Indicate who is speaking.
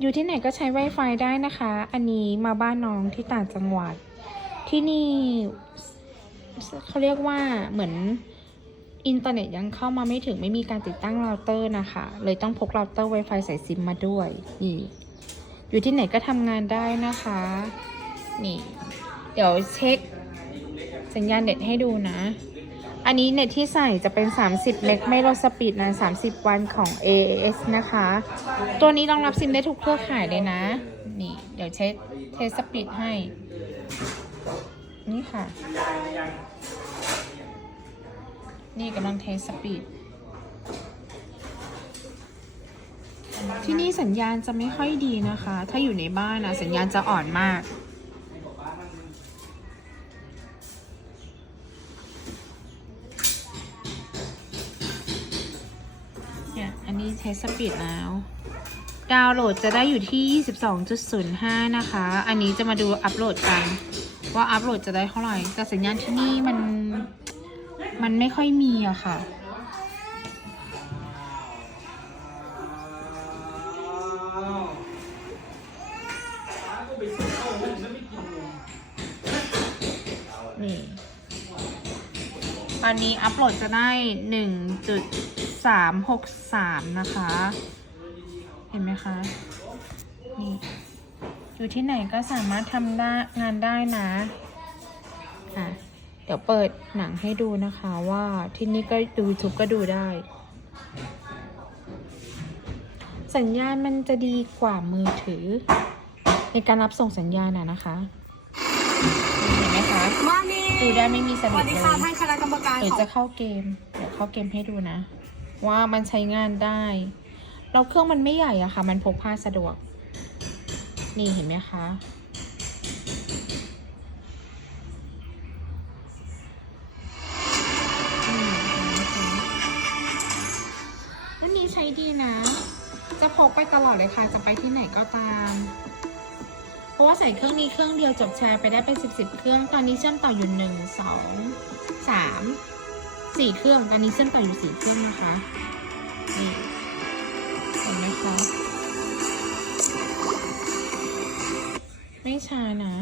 Speaker 1: อยู่ที่ไหนก็ใช้ Wi-Fi ได้นะคะ อันนี้มาบ้านน้องที่ต่างจังหวัด ที่นี่เขาเรียกว่าเหมือนอินเทอร์เน็ตยังเข้ามาไม่ถึงไม่มีการติดตั้งเราเตอร์นะคะ เลยต้องพกเราเตอร์ Wi-Fi สายซิมมาด้วยนี่อยู่ที่ไหนก็ทำงานได้นะคะ นี่ เดี๋ยวเช็คสัญญาณเน็ตให้ดูนะ อันนี้เน็ตที่ใส่จะเป็น 30 เมกไม่ลดสปีดนาน 30 วันของ AAS นะคะ ตัวนี้รองรับซิมได้ทุกเครือข่ายเลยนะ นี่ เดี๋ยวเช็คเทสสปีดให้ นี่ค่ะ นี่กำลังเทสสปีด ที่นี่สัญญาณจะไม่ค่อยดีนะคะ ถ้าอยู่ในบ้านนะสัญญาณจะอ่อนมากี้เทสสปีดแล้ว ดาวน์โหลดจะได้อยู่ที่ 22.05 นะคะ อันนี้จะมาดูอัปโหลดกัน ว่าอัปโหลดจะได้เท่าไหร่ แต่สัญญาณที่นี่มัน มันไม่ค่อยมีอะค่ะนี่ตอนนี้อัปโหลดจะได้ 1.363นะคะ เห็นไหมคะนี่อยู่ที่ไหนก็สามารถทำได้งานได้นะอะเดี๋ยวเปิดหนังให้ดูนะคะว่าที่นี่ก็ดู YouTube ก็ดูได้ สัญญาณมันจะดีกว่ามือถือ ในการรับส่งสัญญาณนะนะคะเห็นไหมคะ
Speaker 2: มานี่
Speaker 1: ดูได้ไม่มีสะ
Speaker 2: ส
Speaker 1: ดุ
Speaker 2: วั
Speaker 1: ด
Speaker 2: ส
Speaker 1: เล
Speaker 2: ดี
Speaker 1: ย
Speaker 2: ค่ะท่านคณะกรรมการ
Speaker 1: เดี๋ยว
Speaker 2: ของ
Speaker 1: จะเข้าเกม เดี๋ยวเข้าเกมให้ดูนะ ว่ามันใช้งานได้ เราเครื่องมันไม่ใหญ่อะค่ะ มันพกพาสะดวก นี่เห็นไหมคะ รุ่นนี้ใช้ดีนะ จะพกไปตลอดเลยค่ะ จะไปที่ไหนก็ตามเพราะว่าใส่เครื่องนี้เครื่องเดียวจบแชร์ไปได้เป็นสิบสิบเครื่อง ตอนนี้เชื่อมต่ออยู่หนึ่งสองสาม สี่เครื่องตอนนี้เส้นต่ออยู่สี่เครื่องนะคะ นี่เห็นไหมคะ ไม่ช้านะ